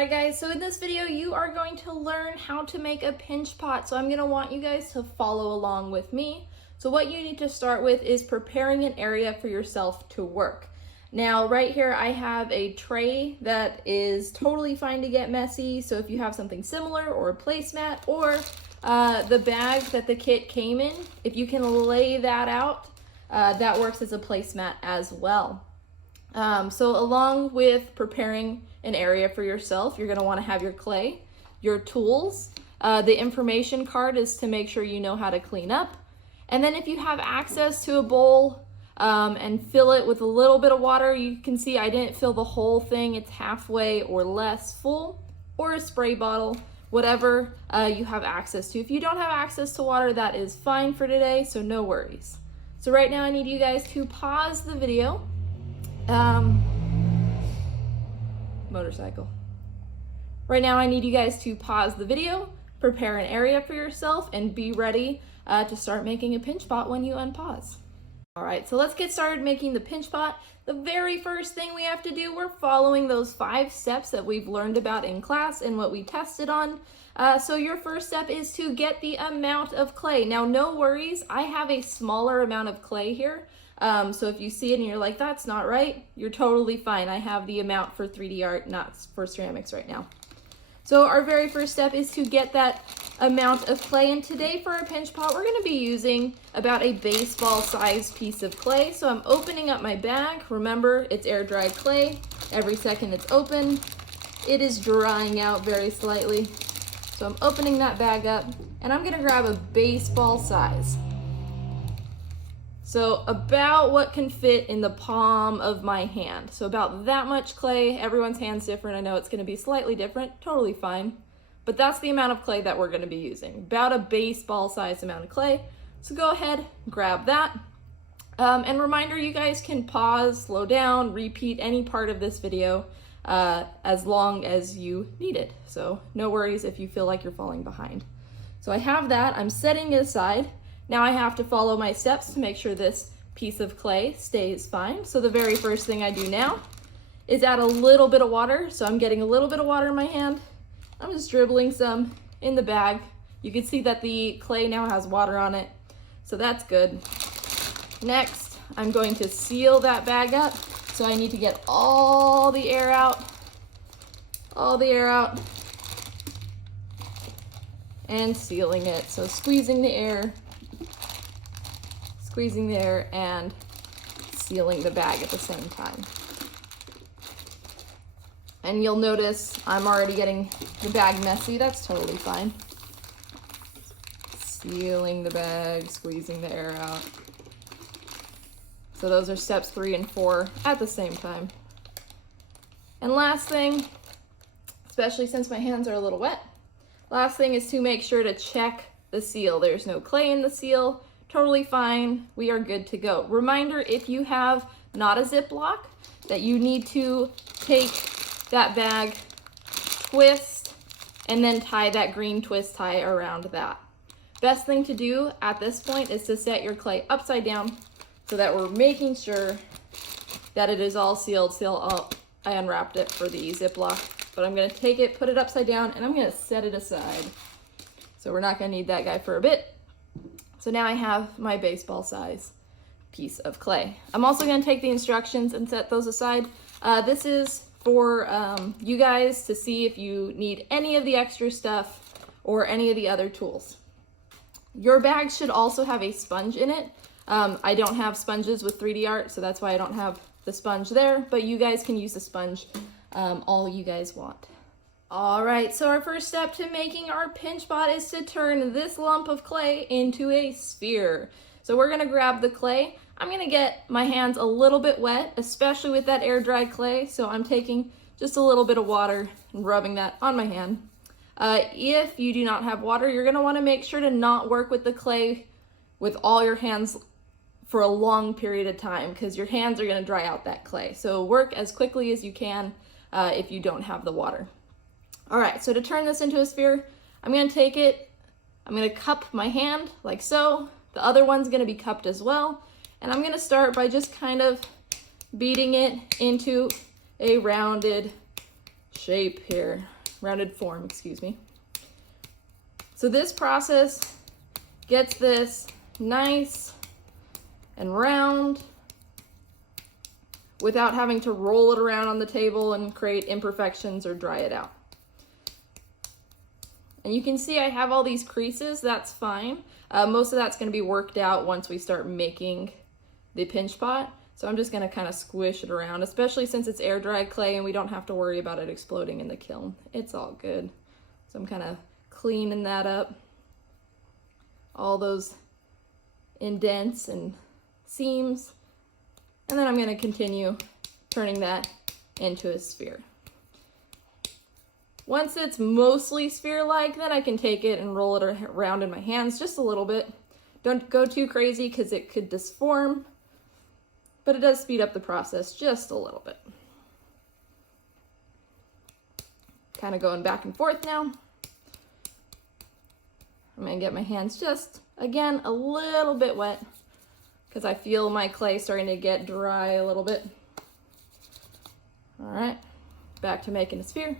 Alright guys, so in this video you are going to learn how to make a pinch pot. So I'm going to want you guys to follow along with me. So what you need to start with is preparing an area for yourself to work. Now right here I have a tray that is totally fine to get messy. So if you have something similar or a placemat or the bag that the kit came in, if you can lay that out, that works as a placemat as well. So along with preparing an area for yourself, you're going to want to have your clay, your tools. The information card is to make sure you know how to clean up. And then if you have access to a bowl and fill it with a little bit of water, you can see I didn't fill the whole thing. It's halfway or less full, or a spray bottle, whatever you have access to. If you don't have access to water, that is fine for today, so no worries. So right now I need you guys to pause the video. Motorcycle. Right now I need you guys to pause the video, prepare an area for yourself, and be ready to start making a pinch pot when you unpause. Alright, so let's get started making the pinch pot. The very first thing we have to do, we're following those 5 steps that we've learned about in class and what we tested on. So your first step is to get the amount of clay. Now no worries, I have a smaller amount of clay here. So if you see it and you're like, that's not right, you're totally fine. I have the amount for 3D art, not for ceramics right now. So our very first step is to get that amount of clay. And today for our pinch pot, we're gonna be using about a baseball sized piece of clay. So I'm opening up my bag. Remember, it's air dried clay. Every second it's open, it is drying out very slightly. So I'm opening that bag up and I'm gonna grab a baseball size. So about what can fit in the palm of my hand. So about that much clay. Everyone's hand's different. I know it's gonna be slightly different, totally fine. But that's the amount of clay that we're gonna be using. About a baseball sized amount of clay. So go ahead, grab that. And reminder, you guys can pause, slow down, repeat any part of this video as long as you need it. So no worries if you feel like you're falling behind. So I have that, I'm setting it aside. Now I have to follow my steps to make sure this piece of clay stays fine. So the very first thing I do now is add a little bit of water. So I'm getting a little bit of water in my hand. I'm just dribbling some in the bag. You can see that the clay now has water on it, so that's good. Next, I'm going to seal that bag up. So I need to get all the air out, and sealing it. So squeezing the air, and sealing the bag at the same time. And you'll notice I'm already getting the bag messy. That's totally fine. Sealing the bag, squeezing the air out. So those are steps 3 and 4 at the same time. And last thing, especially since my hands are a little wet, last thing is to make sure to check the seal. There's no clay in the seal. Totally fine, we are good to go. Reminder, if you have not a Ziploc, that you need to take that bag, twist, and then tie that green twist tie around that. Best thing to do at this point is to set your clay upside down so that we're making sure that it is all sealed. I unwrapped it for the Ziploc, but I'm gonna take it, put it upside down, and I'm gonna set it aside. So we're not gonna need that guy for a bit. So now I have my baseball size piece of clay. I'm also gonna take the instructions and set those aside. This is for you guys to see if you need any of the extra stuff or any of the other tools. Your bag should also have a sponge in it. I don't have sponges with 3D art, so that's why I don't have the sponge there, but you guys can use the sponge all you guys want. All right, so our first step to making our pinch pot is to turn this lump of clay into a sphere. So we're gonna grab the clay. I'm gonna get my hands a little bit wet, especially with that air dried clay. So I'm taking just a little bit of water and rubbing that on my hand. If you do not have water, you're gonna wanna make sure to not work with the clay with all your hands for a long period of time, because your hands are gonna dry out that clay. So work as quickly as you can if you don't have the water. All right, so to turn this into a sphere, I'm gonna take it, I'm gonna cup my hand like so. The other one's gonna be cupped as well. And I'm gonna start by just kind of beating it into a rounded shape here, rounded form, excuse me. So this process gets this nice and round without having to roll it around on the table and create imperfections or dry it out. And you can see I have all these creases, that's fine. Most of that's gonna be worked out once we start making the pinch pot. So I'm just gonna kind of squish it around, especially since it's air dried clay and we don't have to worry about it exploding in the kiln. It's all good. So I'm kind of cleaning that up. All those indents and seams. And then I'm gonna continue turning that into a sphere. Once it's mostly sphere-like, then I can take it and roll it around in my hands just a little bit. Don't go too crazy because it could disform, but it does speed up the process just a little bit. Kind of going back and forth now. I'm gonna get my hands just, again, a little bit wet because I feel my clay starting to get dry a little bit. All right, back to making a sphere.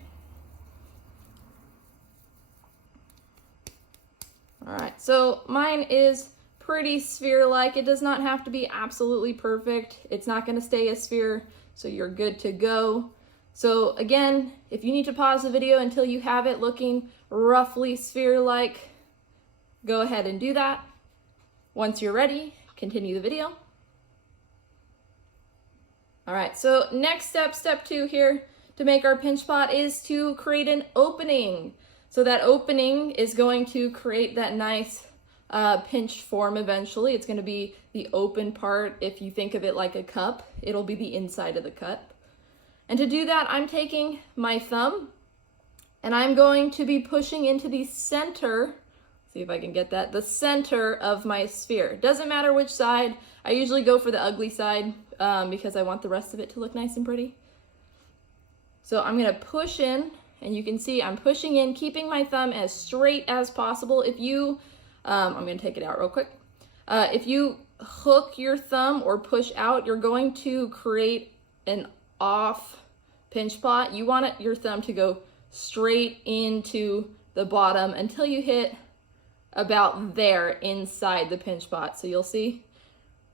All right, so mine is pretty sphere-like. It does not have to be absolutely perfect. It's not gonna stay a sphere, so you're good to go. So again, if you need to pause the video until you have it looking roughly sphere-like, go ahead and do that. Once you're ready, continue the video. All right, so next step, step 2 here to make our pinch pot is to create an opening. So that opening is going to create that nice pinch form eventually. It's gonna be the open part. If you think of it like a cup, it'll be the inside of the cup. And to do that, I'm taking my thumb and I'm going to be pushing into the center, see if I can get that, the center of my sphere. Doesn't matter which side. I usually go for the ugly side because I want the rest of it to look nice and pretty. So I'm gonna push in. And you can see I'm pushing in, keeping my thumb as straight as possible. If you, I'm gonna take it out real quick. If you hook your thumb or push out, you're going to create an off pinch pot. You want your thumb to go straight into the bottom until you hit about there inside the pinch pot. So you'll see,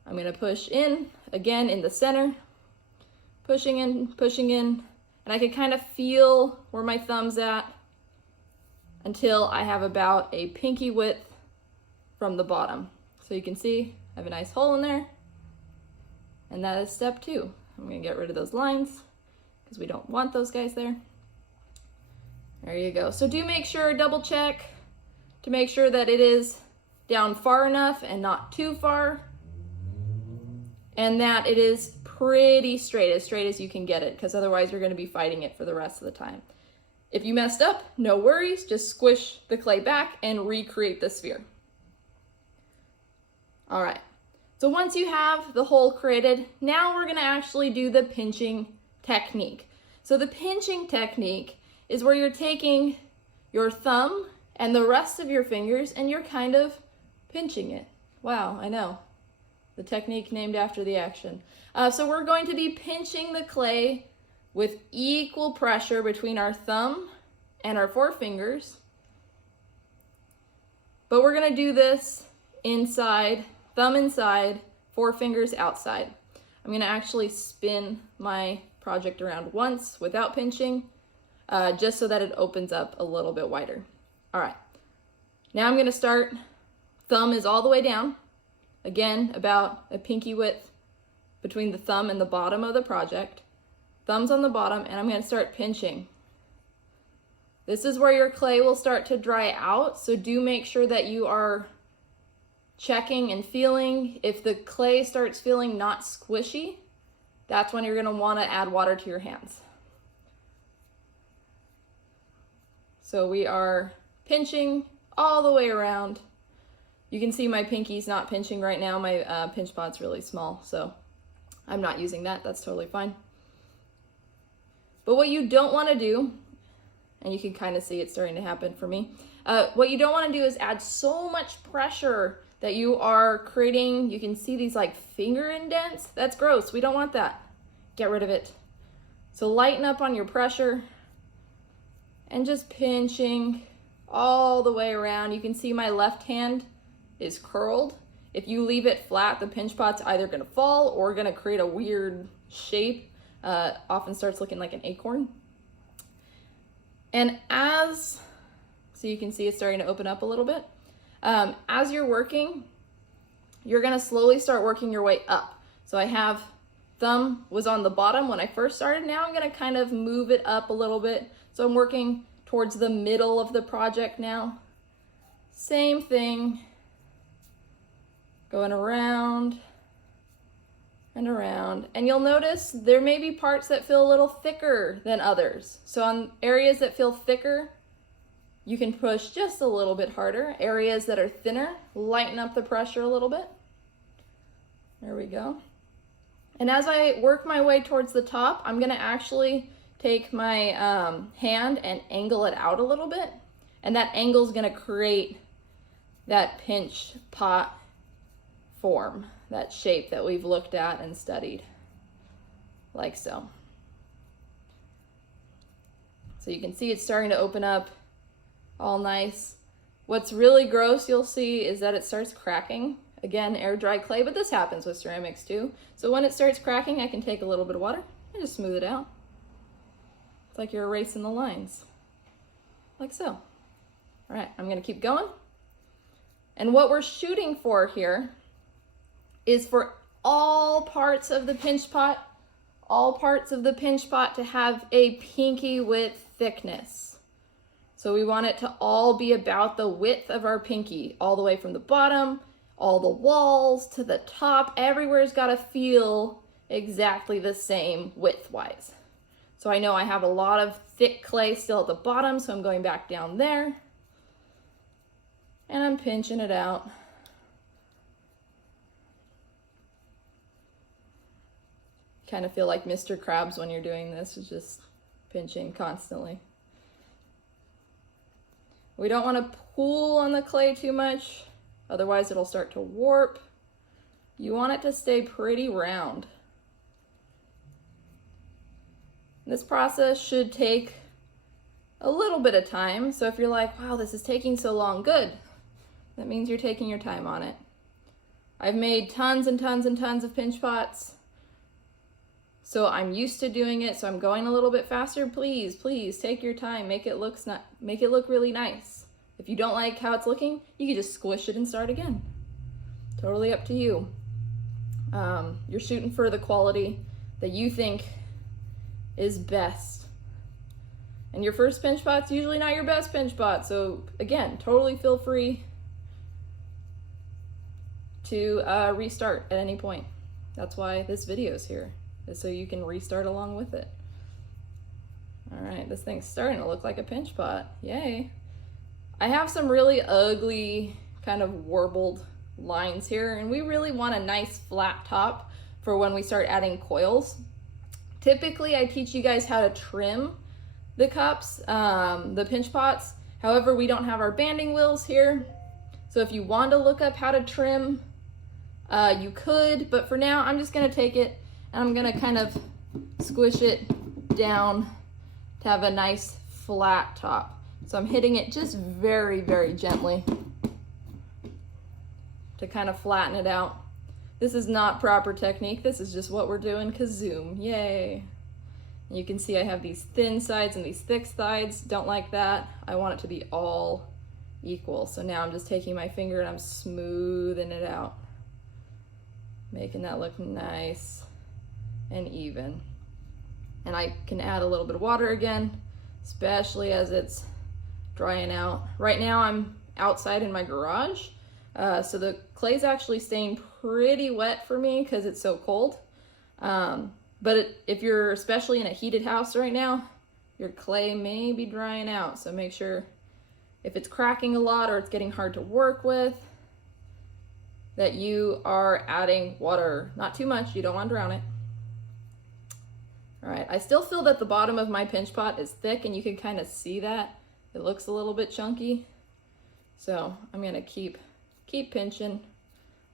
I'm gonna push in, again in the center, pushing in, and I can kind of feel where my thumb's at until I have about a pinky width from the bottom. So you can see I have a nice hole in there. And that is step 2. I'm gonna get rid of those lines because we don't want those guys there. There you go. So do make sure, double check to make sure that it is down far enough and not too far. And that it is pretty straight as you can get it, because otherwise you're going to be fighting it for the rest of the time. If you messed up, no worries, just squish the clay back and recreate the sphere. All right, so once you have the hole created, now we're going to actually do the pinching technique. So the pinching technique is where you're taking your thumb and the rest of your fingers and you're kind of pinching it. Wow, I know. The technique named after the action. So we're going to be pinching the clay with equal pressure between our thumb and our forefingers. But we're gonna do this inside, thumb inside, forefingers outside. I'm gonna actually spin my project around once without pinching, just so that it opens up a little bit wider. All right, now I'm gonna start, thumb is all the way down. Again, about a pinky width between the thumb and the bottom of the project. Thumb's on the bottom, and I'm gonna start pinching. This is where your clay will start to dry out, so do make sure that you are checking and feeling. If the clay starts feeling not squishy, that's when you're gonna wanna add water to your hands. So we are pinching all the way around. You can see my pinky's not pinching right now. My pinch pot's really small, so I'm not using that. That's totally fine. But what you don't want to do, and you can kind of see it starting to happen for me, what you don't want to do is add so much pressure that you are creating, you can see these like finger indents. That's gross. We don't want that. Get rid of it. So lighten up on your pressure. and just pinching all the way around. You can see my left hand is curled. If you leave it flat, the pinch pot's either gonna fall or gonna create a weird shape. Often starts looking like an acorn. And so you can see it's starting to open up a little bit. As you're working, you're gonna slowly start working your way up. So I have thumb was on the bottom when I first started. Now I'm gonna kind of move it up a little bit. So I'm working towards the middle of the project now. Same thing, going around and around. And you'll notice there may be parts that feel a little thicker than others. So on areas that feel thicker, you can push just a little bit harder. Areas that are thinner, lighten up the pressure a little bit. There we go. And as I work my way towards the top, I'm gonna actually take my hand and angle it out a little bit. And that angle is gonna create that pinch pot form, that shape that we've looked at and studied, like so. So you can see it's starting to open up all nice. What's really gross you'll see is that it starts cracking. Again, air dry clay, but this happens with ceramics too. So when it starts cracking, I can take a little bit of water and just smooth it out. It's like you're erasing the lines, like so. All right, I'm gonna keep going. And what we're shooting for here is for all parts of the pinch pot to have a pinky width thickness. So we want it to all be about the width of our pinky, all the way from the bottom, all the walls to the top. Everywhere's got to feel exactly the same width-wise. So I know I have a lot of thick clay still at the bottom, so I'm going back down there and I'm pinching it out. Kind of feel like Mr. Krabs when you're doing this, is just pinching constantly. We don't want to pull on the clay too much, otherwise it'll start to warp. You want it to stay pretty round. This process should take a little bit of time, so if you're like, wow, this is taking so long, good. That means you're taking your time on it. I've made tons and tons and tons of pinch pots, so I'm used to doing it, so I'm going a little bit faster. Please, please take your time, make it look really nice. If you don't like how it's looking, you can just squish it and start again. Totally up to you. You're shooting for the quality that you think is best. And your first pinch pot's usually not your best pinch pot, so again, totally feel free to restart at any point. That's why this video is here, is so you can restart along with it. All right, this thing's starting to look like a pinch pot. Yay. I have some really ugly kind of warbled lines here, and we really want a nice flat top for when we start adding coils. Typically, I teach you guys how to trim the cups, the pinch pots. However, we don't have our banding wheels here. So if you want to look up how to trim, you could, but for now, I'm just gonna take it and I'm gonna kind of squish it down to have a nice flat top. So I'm hitting it just very, very gently to kind of flatten it out. This is not proper technique. This is just what we're doing, 'cause zoom, yay. And you can see I have these thin sides and these thick sides. Don't like that. I want it to be all equal. So now I'm just taking my finger and I'm smoothing it out, making that look nice and even. And I can add a little bit of water again, especially as it's drying out. Right now I'm outside in my garage, so the clay's actually staying pretty wet for me because it's so cold. But if you're especially in a heated house right now, your clay may be drying out. So make sure if it's cracking a lot or it's getting hard to work with, that you are adding water. Not too much, you don't want to drown it. All right, I still feel that the bottom of my pinch pot is thick, and you can kind of see that. It looks a little bit chunky. So I'm gonna keep pinching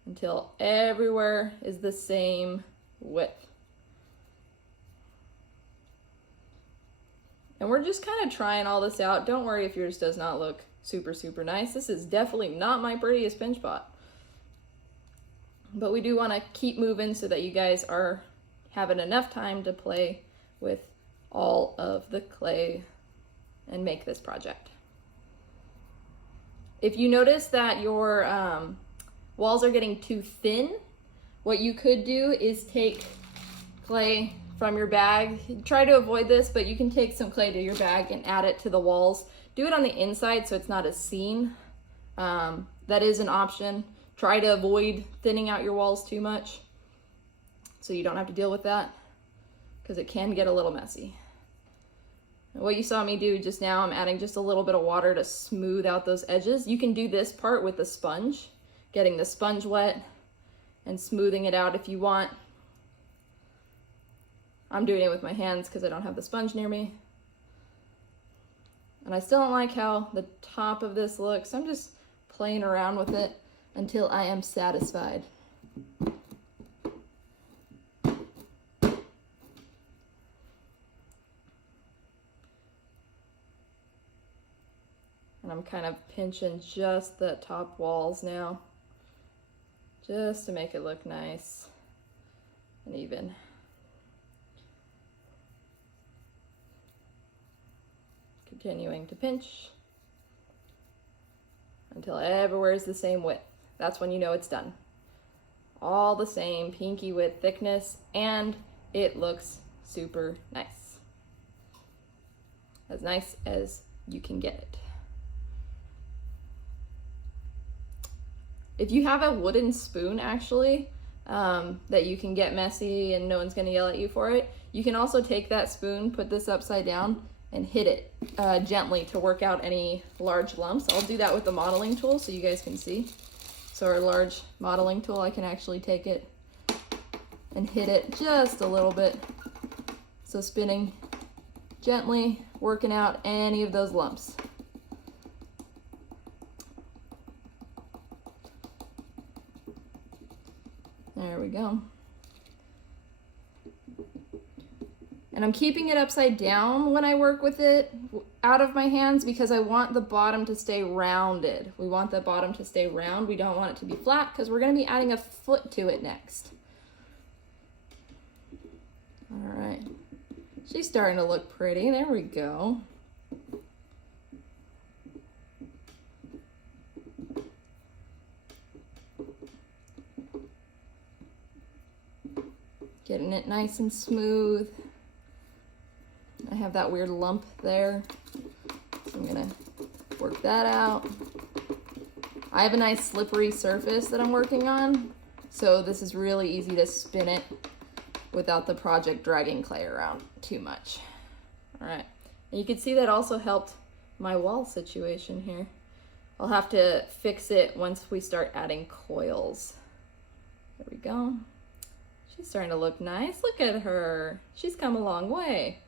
until everywhere is the same width. And we're just kind of trying all this out. Don't worry if yours does not look super, super nice. This is definitely not my prettiest pinch pot. But we do want to keep moving so that you guys are having enough time to play with all of the clay and make this project. If you notice that your walls are getting too thin, what you could do is take clay from your bag. Try to avoid this, but you can take some clay to your bag and add it to the walls. Do it on the inside so it's not as seen. That is an option. Try to avoid thinning out your walls too much so you don't have to deal with that, because it can get a little messy. What you saw me do just now, I'm adding just a little bit of water to smooth out those edges. You can do this part with the sponge, getting the sponge wet and smoothing it out if you want. I'm doing it with my hands because I don't have the sponge near me. And I still don't like how the top of this looks. I'm just playing around with it until I am satisfied. And I'm kind of pinching just the top walls now, just to make it look nice and even. Continuing to pinch until everywhere is the same width. That's when you know it's done. All the same pinky width thickness, and it looks super nice. As nice as you can get it. If you have a wooden spoon, actually, that you can get messy and no one's gonna yell at you for it, you can also take that spoon, put this upside down, and hit it gently to work out any large lumps. I'll do that with the modeling tool so you guys can see. So our large modeling tool, I can actually take it and hit it just a little bit. So spinning gently, working out any of those lumps. There we go. And I'm keeping it upside down when I work with it out of my hands because I want the bottom to stay rounded. We want the bottom to stay round. We don't want it to be flat because we're going to be adding a foot to it next. All right. She's starting to look pretty. There we go. Getting it nice and smooth. I have that weird lump there, so I'm gonna work that out. I have a nice slippery surface that I'm working on, so this is really easy to spin it without the project dragging clay around too much. All right, and you can see that also helped my wall situation here. I'll have to fix it once we start adding coils. There we go. She's starting to look nice. Look at her. She's come a long way.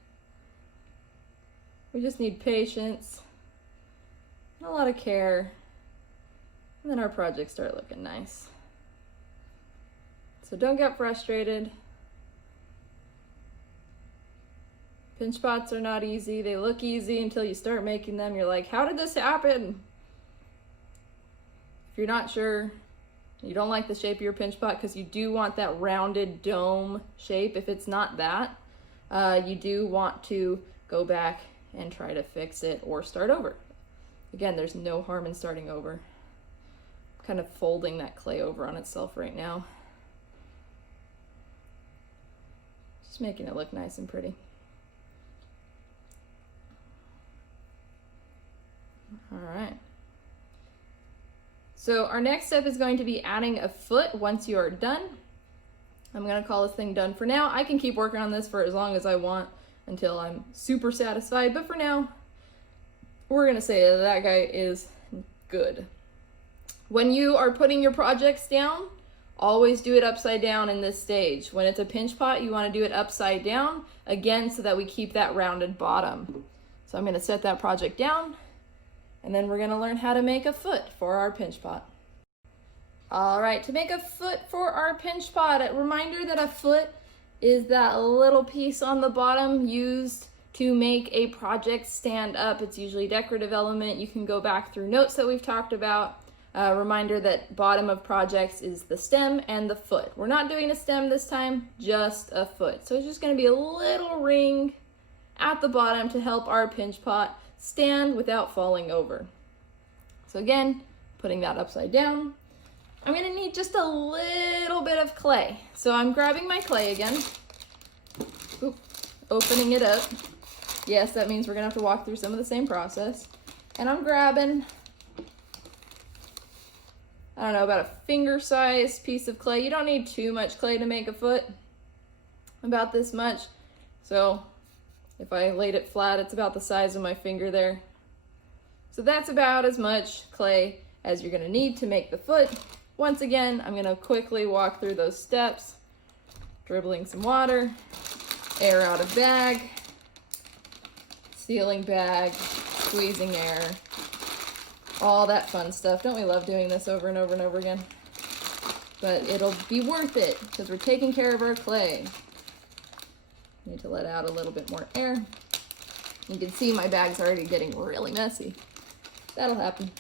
We just need patience and a lot of care, and then our projects start looking nice. So don't get frustrated. Pinch pots are not easy. They look easy until you start making them. You're like, how did this happen? If you're not sure, you don't like the shape of your pinch pot because you do want that rounded dome shape. If it's not that, you do want to go back and try to fix it or start over. Again, there's no harm in starting over. I'm kind of folding that clay over on itself right now. Just making it look nice and pretty. All right. So our next step is going to be adding a foot once you are done. I'm gonna call this thing done for now. I can keep working on this for as long as I want until I'm super satisfied, but for now, we're gonna say that that guy is good. When you are putting your projects down, always do it upside down in this stage. When it's a pinch pot, you wanna do it upside down, again, so that we keep that rounded bottom. So I'm gonna set that project down, and then we're gonna learn how to make a foot for our pinch pot. All right, to make a foot for our pinch pot, a reminder that a foot is that little piece on the bottom used to make a project stand up. It's usually a decorative element. You can go back through notes that we've talked about. Reminder that bottom of projects is the stem and the foot. We're not doing a stem this time, just a foot. So it's just gonna be a little ring at the bottom to help our pinch pot stand without falling over. So again, putting that upside down. I'm gonna need just a little bit of clay. So I'm grabbing my clay again. Oop, opening it up. Yes, that means we're gonna have to walk through some of the same process. And I'm grabbing, I don't know, about a finger-sized piece of clay. You don't need too much clay to make a foot, about this much. So if I laid it flat, it's about the size of my finger there. So that's about as much clay as you're gonna need to make the foot. Once again, I'm gonna quickly walk through those steps, dribbling some water, air out of bag, sealing bag, squeezing air, all that fun stuff. Don't we love doing this over and over and over again? But it'll be worth it because we're taking care of our clay. Need to let out a little bit more air. You can see my bag's already getting really messy. That'll happen.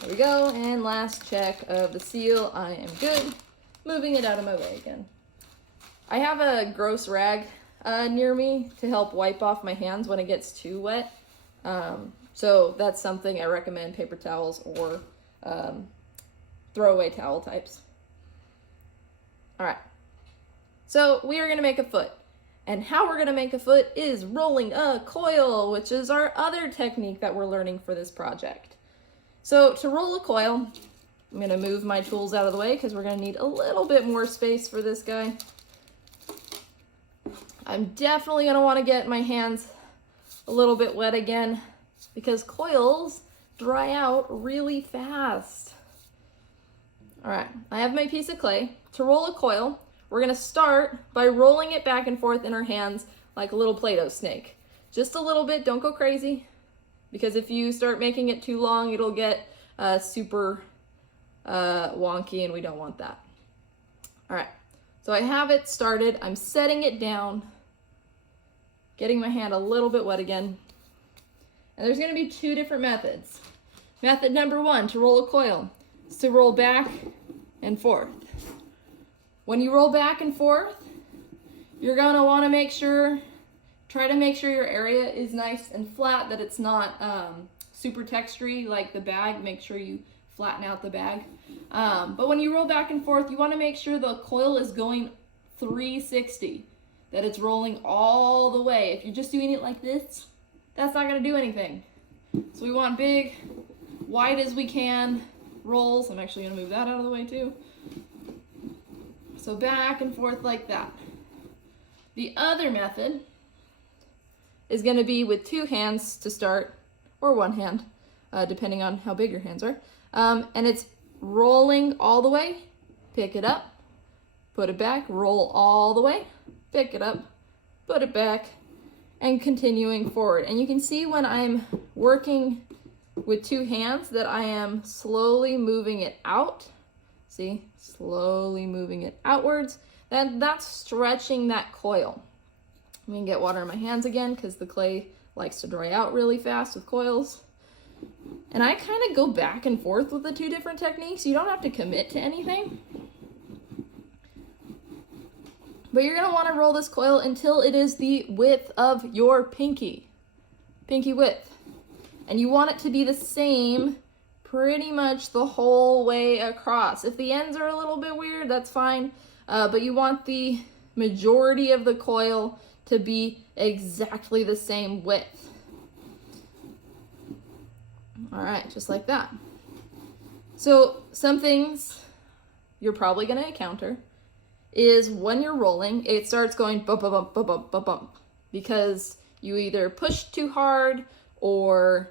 There we go, and last check of the seal. I am good. Moving it out of my way again. I have a gross rag near me to help wipe off my hands when it gets too wet. So that's something I recommend, paper towels or throwaway towel types. All right, so we are gonna make a foot. And how we're gonna make a foot is rolling a coil, which is our other technique that we're learning for this project. So to roll a coil, I'm gonna move my tools out of the way because we're gonna need a little bit more space for this guy. I'm definitely gonna wanna get my hands a little bit wet again because coils dry out really fast. All right, I have my piece of clay. To roll a coil, we're gonna start by rolling it back and forth in our hands like a little Play-Doh snake. Just a little bit, don't go crazy, because if you start making it too long, it'll get super wonky and we don't want that. All right, so I have it started. I'm setting it down, getting my hand a little bit wet again. And there's gonna be two different methods. Method number one to roll a coil is to roll back and forth. When you roll back and forth, you're gonna wanna try to make sure your area is nice and flat, that it's not super textury like the bag. Make sure you flatten out the bag. But when you roll back and forth, you wanna make sure the coil is going 360, that it's rolling all the way. If you're just doing it like this, that's not gonna do anything. So we want big, wide as we can rolls. I'm actually gonna move that out of the way too. So back and forth like that. The other method is going to be with two hands to start, or one hand, depending on how big your hands are. And it's rolling all the way, pick it up, put it back, roll all the way, pick it up, put it back, and continuing forward. And you can see when I'm working with two hands that I am slowly moving it out. See, slowly moving it outwards. That's stretching that coil. I'm gonna get water in my hands again because the clay likes to dry out really fast with coils. And I kind of go back and forth with the two different techniques. You don't have to commit to anything. But you're gonna wanna roll this coil until it is the width of your pinky width. And you want it to be the same pretty much the whole way across. If the ends are a little bit weird, that's fine, but you want the majority of the coil to be exactly the same width. All right, just like that. So some things you're probably gonna encounter is when you're rolling, it starts going bump, bump, bump, bump, bump, bump, because you either pushed too hard or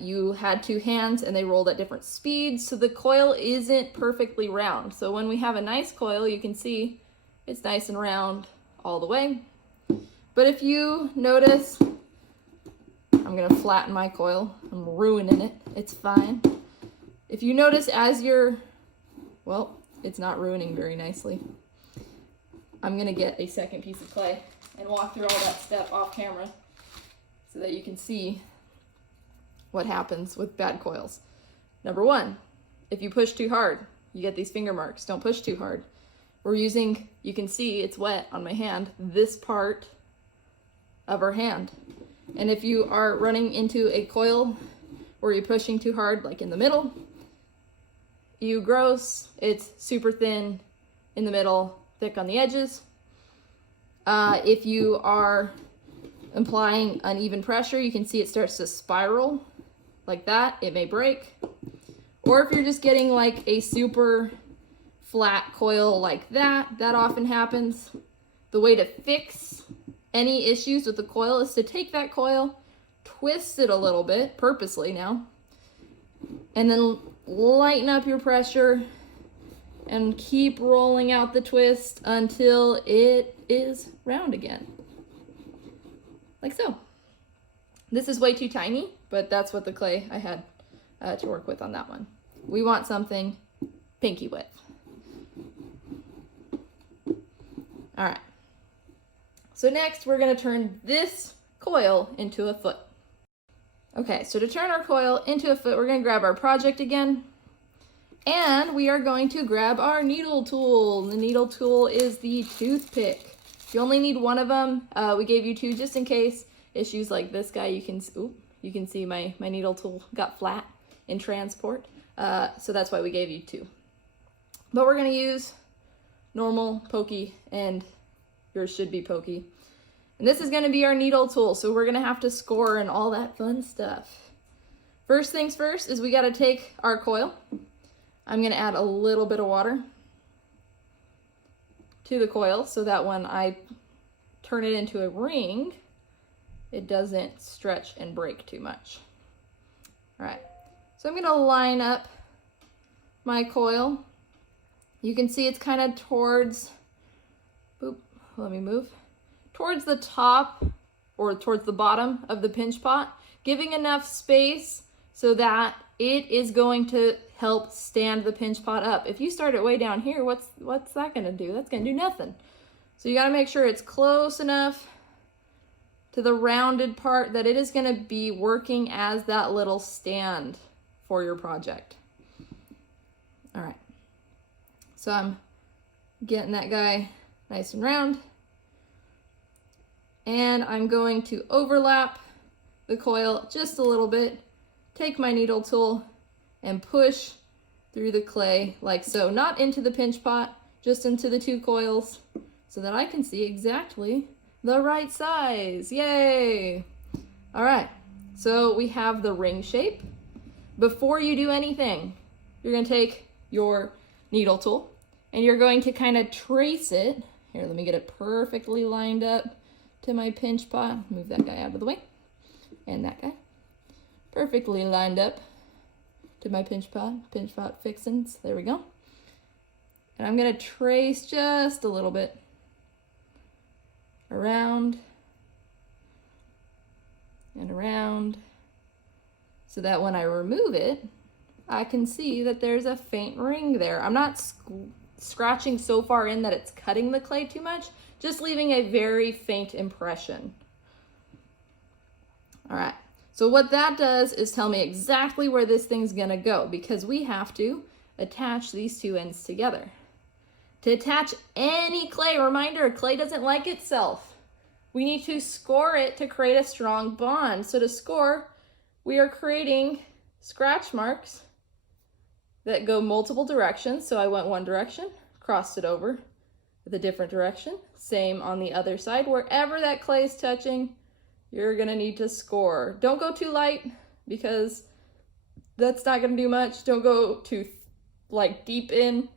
you had two hands and they rolled at different speeds, so the coil isn't perfectly round. So when we have a nice coil, you can see it's nice and round all the way. But if you notice, I'm gonna flatten my coil, I'm ruining it, it's fine. If you notice as you're, well, it's not ruining very nicely. I'm gonna get a second piece of clay and walk through all that step off camera so that you can see what happens with bad coils. Number one, if you push too hard, you get these finger marks. Don't push too hard. We're using, you can see it's wet on my hand, this part of our hand. And if you are running into a coil where you're pushing too hard, like in the middle, gross, it's super thin in the middle, thick on the edges. If you are applying uneven pressure, you can see it starts to spiral like that. It may break. Or if you're just getting like a super flat coil like that, that often happens. The way to fix any issues with the coil is to take that coil, twist it a little bit, purposely now, and then lighten up your pressure and keep rolling out the twist until it is round again. Like so. This is way too tiny, but that's what the clay I had to work with on that one. We want something pinky width. All right. So next we're gonna turn this coil into a foot. Okay, so to turn our coil into a foot, we're gonna grab our project again, and we are going to grab our needle tool. The needle tool is the toothpick. You only need one of them. We gave you two just in case issues like this guy. You can see my needle tool got flat in transport. So that's why we gave you two. But we're gonna use normal, pokey, and yours should be pokey. And this is gonna be our needle tool, so we're gonna have to score and all that fun stuff. First things first is we gotta take our coil. I'm gonna add a little bit of water to the coil so that when I turn it into a ring, it doesn't stretch and break too much. All right, so I'm gonna line up my coil. You can see it's kind of towards, towards the top or towards the bottom of the pinch pot, giving enough space so that it is going to help stand the pinch pot up. If you start it way down here, what's that gonna do? That's gonna do nothing. So you gotta make sure it's close enough to the rounded part that it is gonna be working as that little stand for your project. All right, so I'm getting that guy nice and round, and I'm going to overlap the coil just a little bit, take my needle tool and push through the clay like so, not into the pinch pot, just into the two coils so that I can see exactly the right size. Yay! All right, so we have the ring shape. Before you do anything, you're gonna take your needle tool and you're going to kind of trace it. Here, let me get it perfectly lined up to my pinch pot. Move that guy out of the way. And that guy. Perfectly lined up to my pinch pot fixins. There we go. And I'm gonna trace just a little bit around and around so that when I remove it, I can see that there's a faint ring there. I'm not scratching so far in that it's cutting the clay too much, just leaving a very faint impression. All right, so what that does is tell me exactly where this thing's gonna go, because we have to attach these two ends together. To attach any clay, reminder, clay doesn't like itself. We need to score it to create a strong bond. So to score, we are creating scratch marks that go multiple directions. So I went one direction, crossed it over with a different direction. Same on the other side. Wherever that clay is touching, you're gonna need to score. Don't go too light because that's not gonna do much. Don't go too like deep in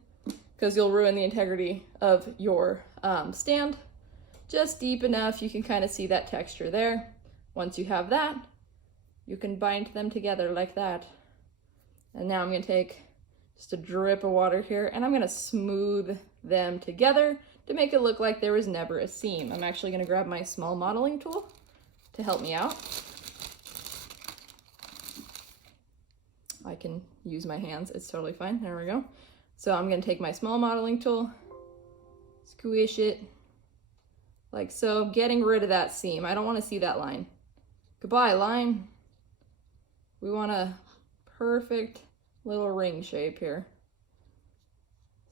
because you'll ruin the integrity of your stand. Just deep enough you can kind of see that texture there. Once you have that, you can bind them together like that. And now I'm gonna take just a drip of water here and I'm gonna smooth them together to make it look like there was never a seam. I'm actually gonna grab my small modeling tool to help me out. I can use my hands, it's totally fine. There we go. So I'm gonna take my small modeling tool, squish it like so, getting rid of that seam. I don't want to see that line. Goodbye, line. We want a perfect little ring shape here.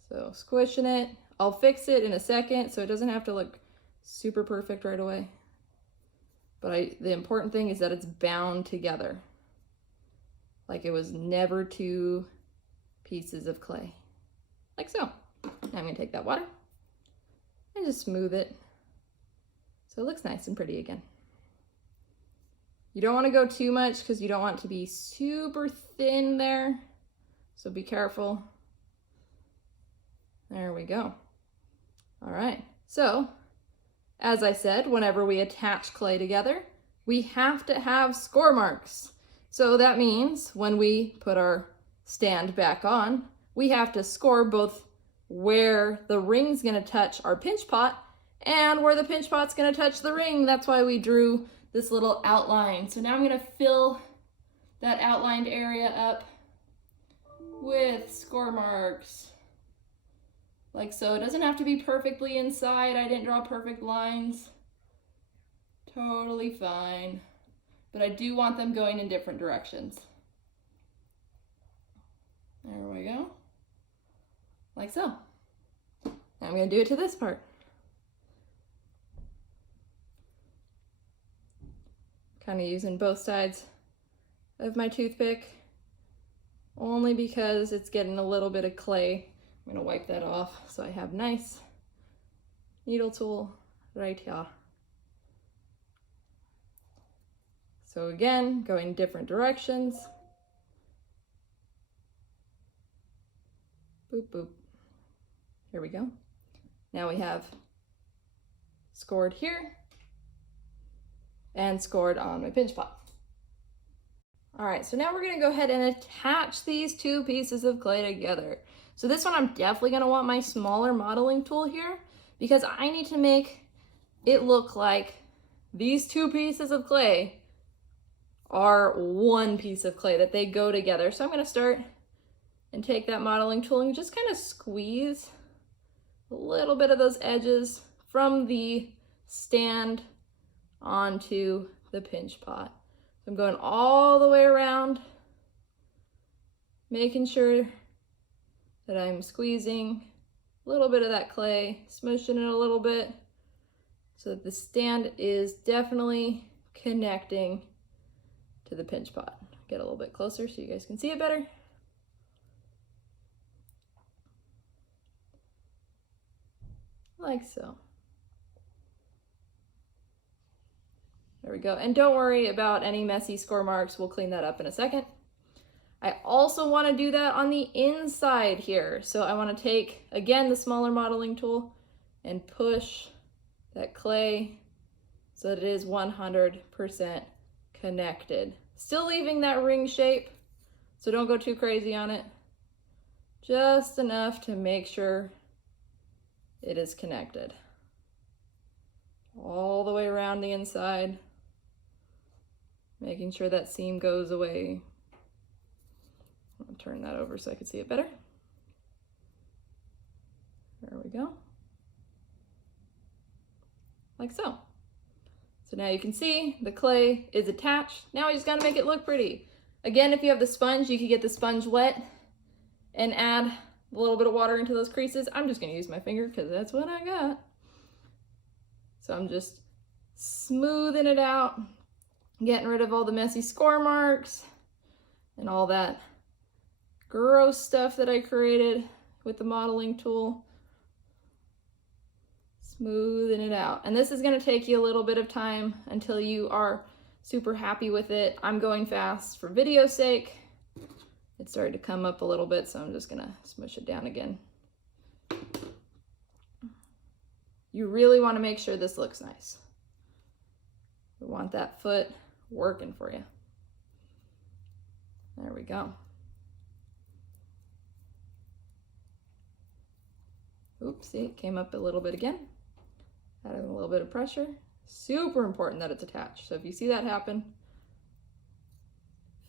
So squishing it. I'll fix it in a second so it doesn't have to look super perfect right away. But the important thing is that it's bound together. Like it was never two pieces of clay. Like so. Now I'm gonna take that water and just smooth it so it looks nice and pretty again. You don't want to go too much because you don't want it to be super thin there. So be careful. There we go. All right. So, as I said, whenever we attach clay together, we have to have score marks. So that means when we put our stand back on, we have to score both where the ring's gonna touch our pinch pot and where the pinch pot's gonna touch the ring. That's why we drew this little outline. So now I'm gonna fill that outlined area up with score marks. Like so. It doesn't have to be perfectly inside. I didn't draw perfect lines. Totally fine. But I do want them going in different directions. There we go. Like so. Now I'm going to do it to this part. Kind of using both sides of my toothpick. Only because it's getting a little bit of clay. I'm going to wipe that off so I have nice needle tool right here. So again, going different directions. Boop, boop. Here we go. Now we have scored here and scored on my pinch pot. All right, so now we're going to go ahead and attach these two pieces of clay together. So this one, I'm definitely going to want my smaller modeling tool here because I need to make it look like these two pieces of clay are one piece of clay, that they go together. So I'm going to start and take that modeling tool and just kind of squeeze a little bit of those edges from the stand onto the pinch pot. So I'm going all the way around, making sure that I'm squeezing a little bit of that clay, smushing it a little bit so that the stand is definitely connecting to the pinch pot. Get a little bit closer so you guys can see it better. Like so. There we go. And don't worry about any messy score marks. We'll clean that up in a second. I also want to do that on the inside here. So I want to take, again, the smaller modeling tool and push that clay so that it is 100% connected. Still leaving that ring shape, so don't go too crazy on it. Just enough to make sure it is connected. All the way around the inside, making sure that seam goes away. I'll turn that over so I can see it better. There we go. Like so. So now you can see the clay is attached. Now we just gotta make it look pretty. Again, if you have the sponge, you can get the sponge wet and add a little bit of water into those creases. I'm just gonna use my finger because that's what I got. So I'm just smoothing it out, getting rid of all the messy score marks and all that gross stuff that I created with the modeling tool. Smoothing it out. And this is going to take you a little bit of time until you are super happy with it. I'm going fast for video's sake. It started to come up a little bit, so I'm just going to smush it down again. You really want to make sure this looks nice. We want that foot working for you. There we go. Oops, see, it came up a little bit again. Adding a little bit of pressure. Super important that it's attached. So if you see that happen,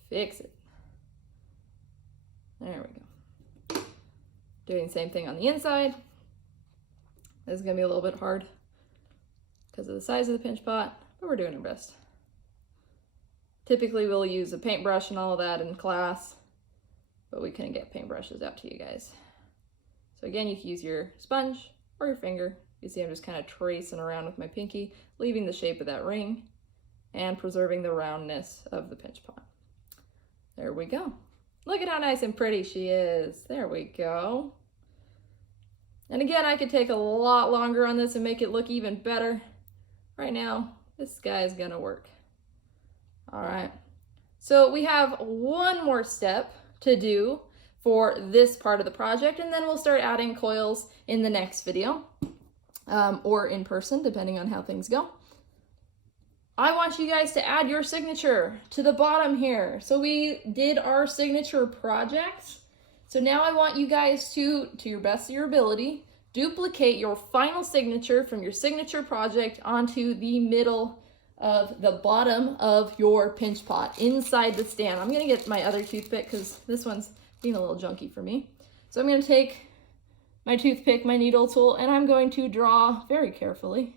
fix it. There we go. Doing the same thing on the inside. This is gonna be a little bit hard because of the size of the pinch pot, but we're doing our best. Typically we'll use a paintbrush and all of that in class, but we couldn't get paintbrushes out to you guys. So again, you can use your sponge or your finger. You see I'm just kind of tracing around with my pinky, leaving the shape of that ring and preserving the roundness of the pinch pot. There we go. Look at how nice and pretty she is. There we go. And again, I could take a lot longer on this and make it look even better. Right now, this guy is gonna work. All right, so we have one more step to do for this part of the project, and then we'll start adding coils in the next video, or in person, depending on how things go. I want you guys to add your signature to the bottom here. So we did our signature project. So now I want you guys to your best of your ability, duplicate your final signature from your signature project onto the middle of the bottom of your pinch pot inside the stand. I'm gonna get my other toothpick because this one's being a little junky for me. So I'm gonna take my toothpick, my needle tool, and I'm going to draw very carefully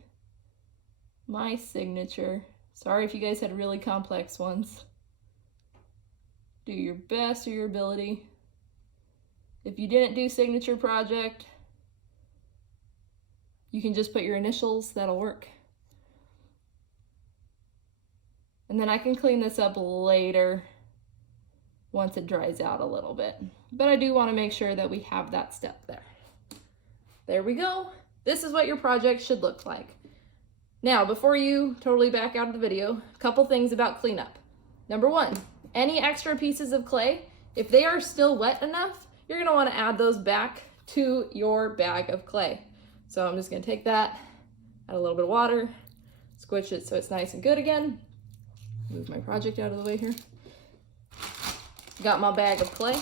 my signature. Sorry if you guys had really complex ones. Do your best of your ability. If you didn't do signature project, you can just put your initials, that'll work. And then I can clean this up later once it dries out a little bit. But I do want to make sure that we have that step there. There we go. This is what your project should look like. Now, before you totally back out of the video, a couple things about cleanup. Number one, any extra pieces of clay, if they are still wet enough, you're gonna wanna add those back to your bag of clay. So I'm just gonna take that, add a little bit of water, squish it so it's nice and good again. Move my project out of the way here. Got my bag of clay,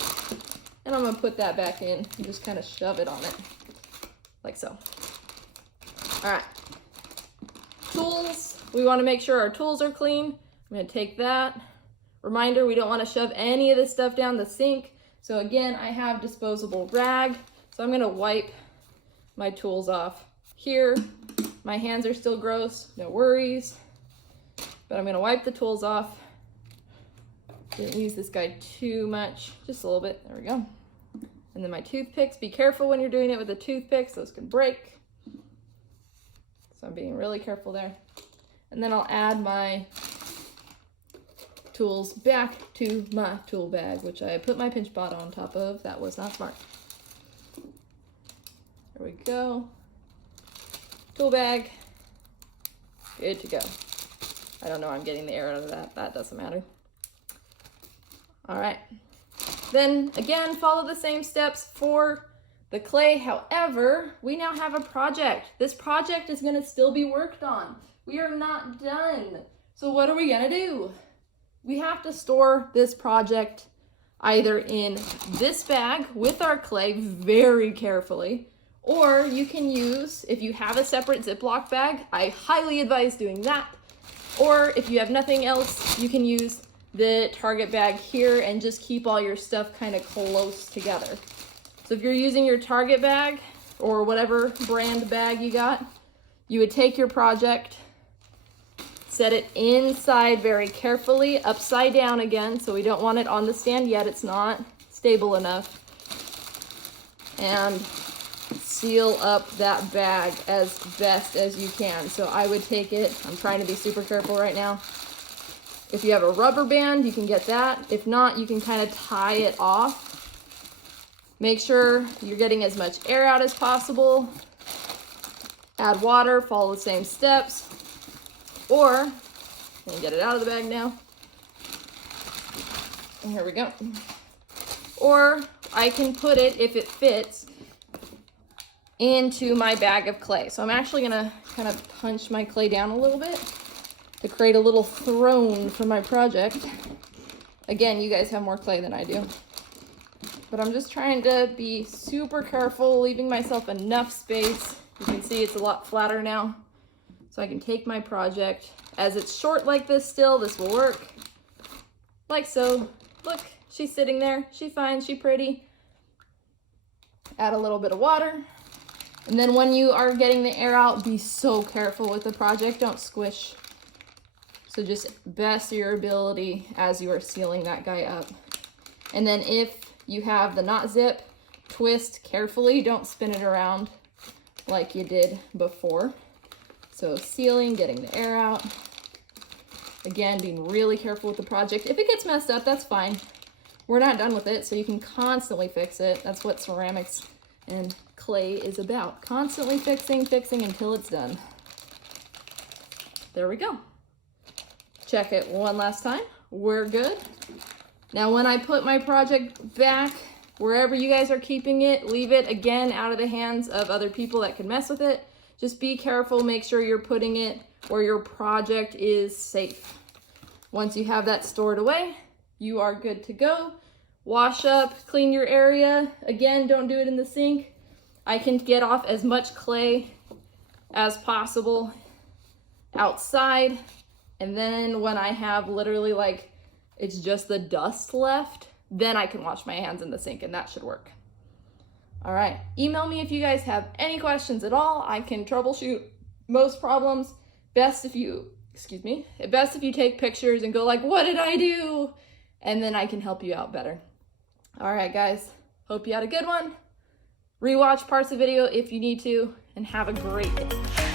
and I'm gonna put that back in and just kind of shove it on it, like so. All right. Tools, we want to make sure our tools are clean. I'm going to take that. Reminder, we don't want to shove any of this stuff down the sink. So again, I have disposable rag. So I'm going to wipe my tools off here. My hands are still gross, no worries. But I'm going to wipe the tools off. Didn't use this guy too much, just a little bit. There we go. And then my toothpicks, be careful when you're doing it with the toothpicks, those can break. So I'm being really careful there. And then I'll add my tools back to my tool bag, which I put my pinch pot on top of. That was not smart. There we go. Tool bag. Good to go. I don't know, I'm getting the air out of that. That doesn't matter. All right. Then again, follow the same steps for the clay. However, we now have a project. This project is going to still be worked on. We are not done. So what are we going to do? We have to store this project either in this bag with our clay very carefully, or you can use, if you have a separate Ziploc bag, I highly advise doing that. Or if you have nothing else, you can use the Target bag here and just keep all your stuff kind of close together. So if you're using your Target bag or whatever brand bag you got, you would take your project, set it inside very carefully, upside down again, so we don't want it on the stand yet, it's not stable enough, and seal up that bag as best as you can. So I would take it, I'm trying to be super careful right now. If you have a rubber band, you can get that. If not, you can kind of tie it off. Make sure you're getting as much air out as possible. Add water, follow the same steps. Or, I'm gonna get it out of the bag now. And here we go. Or I can put it, if it fits, into my bag of clay. So I'm actually gonna kind of punch my clay down a little bit to create a little throne for my project. Again, you guys have more clay than I do. But I'm just trying to be super careful, leaving myself enough space. You can see it's a lot flatter now. So I can take my project. As it's short like this still, this will work. Like so. Look, she's sitting there. She's fine, she's pretty. Add a little bit of water. And then when you are getting the air out, be so careful with the project. Don't squish. So just best of your ability as you are sealing that guy up. And then if you have the knot zip, twist carefully. Don't spin it around like you did before. So sealing, getting the air out. Again, being really careful with the project. If it gets messed up, that's fine. We're not done with it, so you can constantly fix it. That's what ceramics and clay is about. Constantly fixing until it's done. There we go. Check it one last time. We're good. Now when I put my project back, wherever you guys are keeping it, leave it again out of the hands of other people that can mess with it. Just be careful, make sure you're putting it where your project is safe. Once you have that stored away, you are good to go. Wash up, clean your area. Again, don't do it in the sink. I can get off as much clay as possible outside. And then when I have literally like, it's just the dust left, then I can wash my hands in the sink and that should work. All right, email me if you guys have any questions at all. I can troubleshoot most problems. Best if you take pictures and go like, what did I do? And then I can help you out better. All right, guys, hope you had a good one. Rewatch parts of the video if you need to, and have a great day.